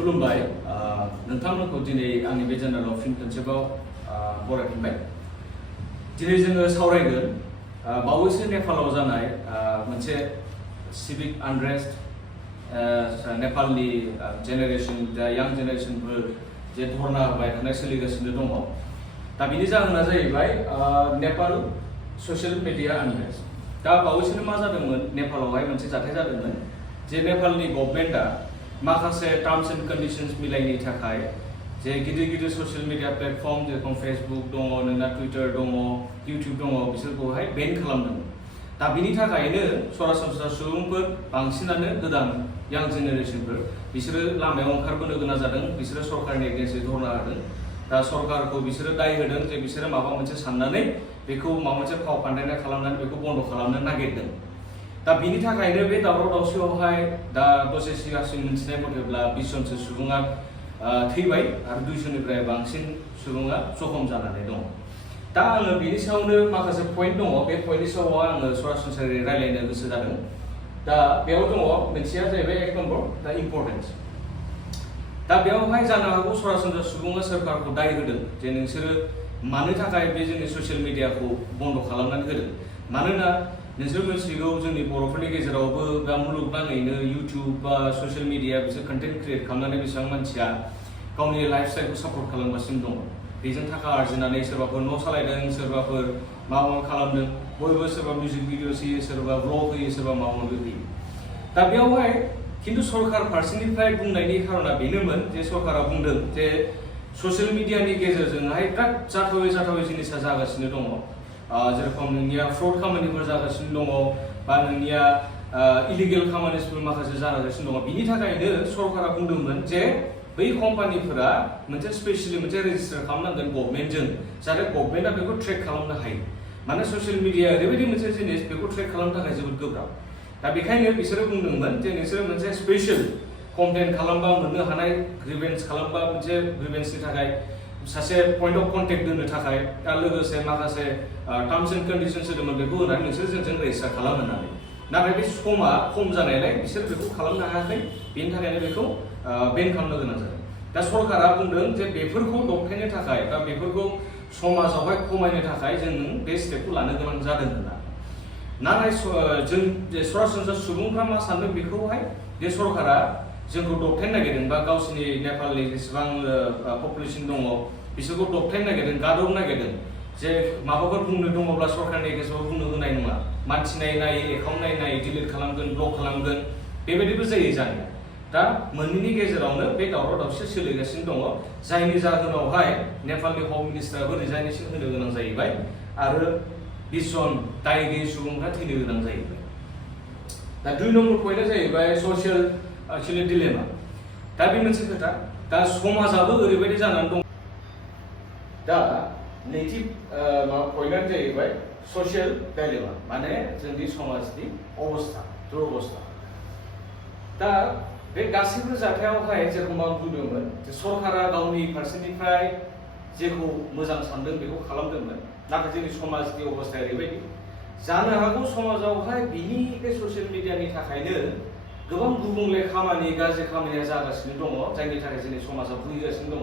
खुलुमबाय नोंथांमोनखौ दिनै आंनि बे चेनेलाव फिन खनसेबाव बरायफिनबाय। दिनै जोङो सावरायगोन बावैसो नेपालाव जानाय मोनसे सिभिक आनरेस्ट नेपालनि जेनेरेशन यां जेनेरेशनफोर जे धरना होबाय थानाय सोलिगासिनो दङ। दा बिनि जाहोना जाहैबाय नेपाल ससियेल मिडिया आनरेस्ट। दा बावैसोनो मा जादोंमोन नेपालावहाय मोनसे जाथाय जादोंमोन जे नेपालनि गभर्नमेन्टआ माखासे टार्म्स एंड कंडीशंस मिलायनि थाखाय जे गिदिर गिदिर ससियेल मिडिया प्लेटफर्म जेरखम फेसबुक दङ, नोंना टुइटार दङ, इउट्यूब दङ, बिसोरखौहाय बेन खालामदोंमोन। दा बिनि थाखायनो सरासनस्रा सुबुंफोर बांसिनानो गोदान यां जेनेरेशनफोर बिसोरो लामायाव ओंखारबोनो गोनां जादों। बिसोरो सरकारनि एगेन्स्टै धरना होदों। दा सरकारखौ बिसोरो दाय होदों जे बिसोरो माबा मोनसे साननानै बेखौ माबा मोनसे फाव फान्दायनाय खालामनानै बेखौ बन्द खालामनो नागिरदों। दा बिनि थाखायनो बे दावराव दावसियावहाय दा दसे सिगांसिम मिथिनाय मथेब्ला 20 जनसो सुबुङा थैबाय आरो 200 निफ्राय बांसिन सुबुङा जखम जानानै दङ। दा आङो बिनि सायावनो माखासे पइन्ट दङ। बे पइन्टनि सायाव आङो सरासनस्रायै रायलायनो गोसो जादों। दा बेयाव दङ मोनसेया जाहैबाय 1 नम्बर दा इम्पर्टेन्स। दा बेयावहाय जानो हागौ सरासनस्रा सुबुङा सोरखारखौ दाय होदों जे नोंसोरो मानो थाखाय बे जोंनि ससियेल मिडियाखौ बन्द खालामनानै होदों। मानोना नोंसोर मिथिगौ जोंनि बर'फोरनि गेजेरावबो बा मुलुगनाङैनो इउट्यूब बा ससियेल मिडिया बिसोर कन्टेन्ट क्रिएट खालामनानै बेसेबां मानसिया गावनि लाइफ स्टाइलखौ सापर्ट खालामगासिनो दङ। बेजों थाखा आर्जिनानै सोरबाफोर न' सालायदों, सोरबाफोर माबा खालामदों, बयबो सोरबा मिउजिक भिडिअस होयो, सोरबा ब्लग होयो, सोरबा माबा माबि होयो। दा बेयावहाय खिन्थु सरकार फारसेनिफ्राय बुंनायनि खारना बेनोमोन जे सरकारा बुंदों जे ससियेल मिडियानि गेजेरजोंहाय बिराद जाथावै जिनिसा जागासिनो दङ। जेरखम नोंनिया फ्रड खामानिफोर जागासिनो दङ बा नोंनिया इलिगेल खामानिफोर माखासे जागासिनो दङ। बिनि थाखायनो सरकारा बुंदोंमोन जे बै कम्पानिफोरा मोनसे स्पेसियली मोनसे रेजिस्टार खालामनांगोन गभर्नमेन्टजों, जाहाथे गभर्नमेन्टआ बेखौ ट्रेक खालामनो हायो। माने ससियेल मिडिया ओरैबायदि मोनसे जिनिस बेखौ ट्रेक खालामनो थाखाय जोबोद गोब्राब। दा बेखायनो बिसोरो बुंदोंमोन जे नोंसोरो मोनसे स्पेसियल कमप्लेन खालामबा मोननो हानाय, ग्रिभेन्स खालामबा मोनसे ग्रिभेन्सनि थाखाय सासे पइन्ट अफ कन्टेक्ट दोननो थाखाय दा लोगोसे माखासे टार्म्स एंड कन्डिशन्स होदोंमोन बेखौ होनानै नोंसोर जोंजों रेजिस्टार खालाम होननानै। नाथाय बे समा खम जानायलाय बिसोर बेखौ खालामनो हायाखै। बेनि थाखायनो बेखौ बेन खालामनो गोनां जादों। दा सरकारा बुंदों जे बेफोरखौ दबथायनो थाखाय बा बेफोरखौ समाजावहाय खमायनो थाखाय जों बे स्टेपखौ लानो गोनां जादों होनना। नाथाय जों सरासनस्रा सुबुंफ्रा मा सानदों बेखौहाय जे सरकारा जोंखौ दबथायनो नागिरदों बा गावसिनि नेपालनि जेसेबां पपुलेसन दङ बिसोरखौ दबथायनो नागिरदों, गादबनो नागिरदों। जे माबाफोर बुंनो दङब्ला सरकारनि गेजेराव बुंनो होनाय नङा, मानसि नाय एकाउन्ट नाय डिलिट खालामगोन, ब्लक खालामगोन, बेबायदिबो जायो जानाया। दा मोननैनि गेजेरावनो बे दावराव दावसि सोलिगासिनो दङ, जायनि जाहोनावहाय नेपालनि हम मिनिस्टाराबो रिजाइनेसन होनो गोनां जाहैबाय आरो 20 जन दाय गैयै सुबुंफ्रा थैनो गोनां जाहैबाय। दा 2 नम्बर पइन्टआ जाहैबाय ससियेल एक्चुअलि डिलेमा। दा बे मोनसे खोथा। दा समाजाबो ओरैबायदि जानानै दं। दा नैथि पइन्टआनो जाहैबाय ससियेल डिलेमा, माने जोंनि समाजनि अबस्था, दुरबस्था। दा बे गासैबो जाथायावहाय जेरखम आं बुंदोंमोन जे सरकारा गावनि फारसेनिफ्राय जेखौ मोजां सानदों बेखौ खालामदोंमोन। नाथाय जोंनि समाजनि अबस्थाया ओरैबायदि जानो हागौ समाजावहाय बिनि बे ससियेल मिडियानि थाखायनो गोबां गुबुंले खामानि, गाज्रि खामानिया जागासिनो दङ, जायनि थाखाय जोंनि समाजा भुगिगासिनो दङ।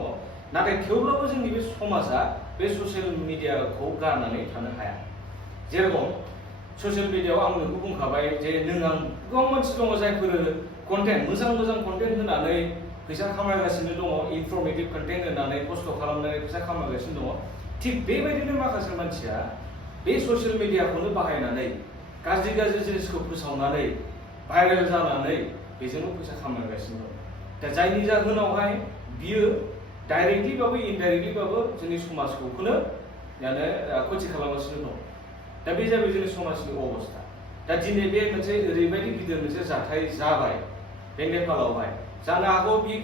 नाथाय थेवब्लाबो जोंनि बे समाजा बे ससियेल मिडियाखौ गारनानै थानो हाया। जेरखम ससियेल मिडियाआव आं बेखौ बुंखाबाय जे नों आं गोबां मानसि दङ जायफोर कन्टेन्ट मोजां कन्टेन्ट होनानै फैसा खामायगासिनो दङ, इनफर्मेटिभ कन्टेन्ट होनानै खस्थ' खालामनानै फैसा खामायगासिनो दङ। थिग बेबायदिनो माखासे मानसिया बे ससियेल मिडियाखौनो बाहायनानै गाज्रि जिनिसखौ फोसावनानै भाइरेल जानानै बेजोंनो फैसा खामायगासिनो दं। दा जायनि जाहोनावहाय बियो डाइरेक्टलिबाबो इनडाइरेक्टलिबाबो जोंनि समाजखौनो खथि खालामगासिनो दं। दा बे जाबाय जोंनि समाजनि अबस्था। दा दिनै बे मोनसे ओरैबायदि गिदिर मोनसे जाथाय जाबाय बे नेपालावहाय। जानो हागौ बियो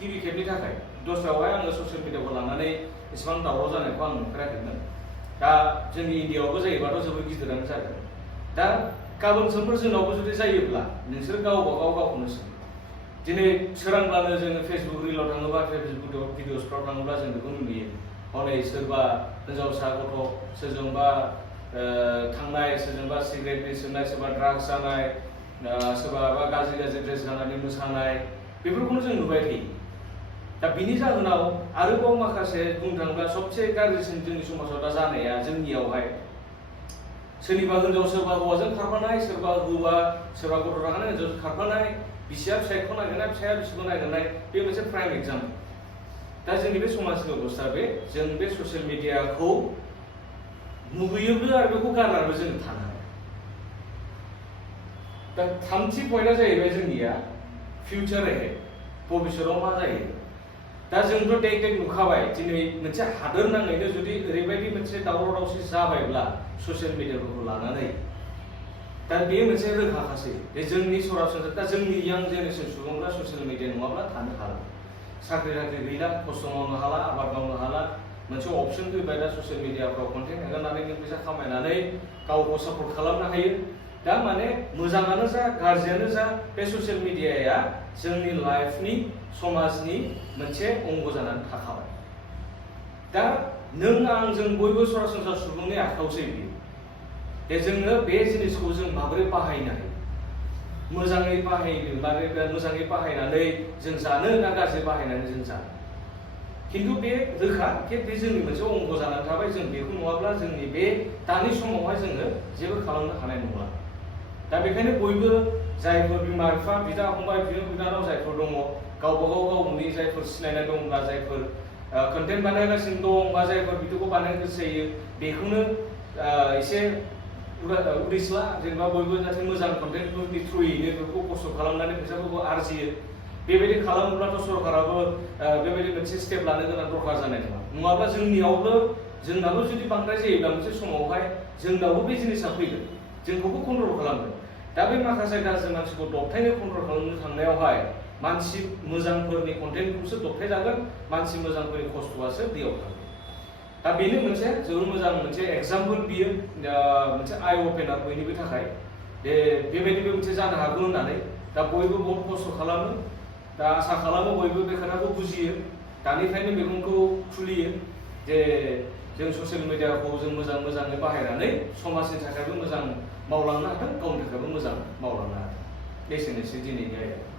गिबि खेबनि थाखाय। दस्रायावहाय आङो ससियेल मिडियाखौ लानानै एसेबां दावराव जानायखौ आं नुफेराखैमोन। दा जोंनि इन्डियाआवबो जायोबाथ' जोबोद गिदिरानो जागोन। दा गाबोन समफोर जोंनावबो जुदि जायोब्ला नोंसोर गावखौनो सों। दिनै सोरांब्लानो जोङो फेसबुक रिलाव थाङोबा, फेसबुक भिडिअसफ्राव थाङोब्ला जों बेखौ नुयो। हनै सोरबा हिनजावसा गथ' सोरजोंबा थांनाय, सोरजोंबा सिगारेट सोबनाय, सोरबा ड्राग्स जानाय, सोरबा गाज्रि ड्रेस गाननानै मोसानाय, बेफोरखौनो जों नुबाय थायो। दा बिनि जाहोनाव आरोबाव माखासे बुंनो थाङोब्ला सबसे गाज्रिसिन जोंनि समाजाव दा जानाया जोंनियावहाय सोरनिबा हिनजाव सोरबा हौवाजों खारफानाय, सोरबा हौवा सोरबा गथ' राखानाय हिनजावजों खारफानाय, बिसिया फिसायखौ नागिरनाय, फिसाया बिसिखौ नागिरनाय, बे मोनसे प्राइम एग्जाम्पल। दा जोंनि बे समाजनि अबस्था बे जों बे ससियेल मिडियाखौ नुबोयोबो आरो बेखौ गारनानैबो जों थानो हाया। दा थामथि पइन्टआ जाहैबाय जोंनिया फिउचार एहेड, भबिष्यतआव मा जायो। दा जोंथ' देख नुखाबाय दिनै मोनसे हादोर नाङैनो जुदि ओरैबायदि मोनसे दावराव दावसि जाबायब्ला ससियेल मिडियाफोरखौ लानानै, दा बे मोनसे रोखाखासै जे जोंनि सरासनस्रा दा जोंनि यां जेनेरेसन सुबुंफ्रा ससियेल मिडिया नङाब्ला थानो हाला। साख्रि बाख्रि गैला, खस्थ' मावनो हाला, आबाद मावनो हाला, मोनसे अपसन फैबाय दा ससियेल मिडियाफ्राव कन्टेन्ट हगारनानै नों फैसा खामायनानै गावखौ सापर्ट खालामनो हायो। दा माने मोजाङानो जा गाज्रियानो जा बे ससियेल मिडियाया जोंनि लाइफनि समाजनि मोनसे अंग जानानै थाखाबाय। दा नों आं जों बयबो सरासनस्रा सुबुंनि आखायावसै बियो। दे जोङो बे जिनिसखौ जों माबोरै बाहायनो हायो, मोजाङै बाहायनानै जों जानो ना गाज्रि बाहायनानै जों जानो। खिन्थु बे रोखा कि बे जोंनि मोनसे अंग जानानै थाबाय। जों बेखौ नङाब्ला जोंनि बे दानि समावहाय जोङो जेबो खालामनो हानाय नंला। दा बेखायनो बयबो जायफोर बिमा बिफा, बिदा फंबाय, बिब' बिनानाव जायफोर दङ, गावबा गावनि जायफोर सिनायनाय दंब्ला, जायफोर कन्टेन्ट बानायगासिनो दं बा जायफोर भिडिअखौ बानायनो गोसो जायो, बेखौनो एसे उदिस्ला जेनेबा बयबो जाहाथे मोजां कन्टेन्टफोरनि थ्रुयैनो बेखौ खस्थ' खालामनानै फैसाफोरखौ आरजियो। बेबायदि खालामोब्लाथ' सरकाराबो बेबायदि मोनसे स्टेप लानो गोनां दरकार जानाय नङा। नङाब्ला जोंनाबो जुदि बांद्राय जायोब्ला मोनसे समावहाय जोंनावबो बे जिनिसा फैगोन, जोंखौबो कन्ट्रल खालामगोन। दा बे माखासे गाज्रि मानसिखौ दबथायनो कन्ट्रल खालामनो थांनायावहाय मानसि मोजांफोरनि कन्टेन्टखौसो दबथाय जागोन, मानसि मोजांफोरनि खस्थ'आसो दैयाव थागोन। दा बेनो मोनसे जोबोर मोजां मोनसे एग्जाम्पल बियो, मोनसे आइ अपेनार बयनिबो थाखाय। बेबायदिबो मोनसे जानो हागौ होननानै दा बयबो बहुत खस्थ' खालामो। दा आसा खालामो बयबो बे खोथाखौ बुजियो, दानिफ्रायनो मेगनखौ खुलियो जे जों ससियेल मिडियाखौ जों मोजाङै बाहायनानै समाजनि थाखायबो मोजां मावलांनो हाथों, गावनि थाखायबो मोजां मावलांनो हाथों। एसेनोसै दिनैनि आयदा।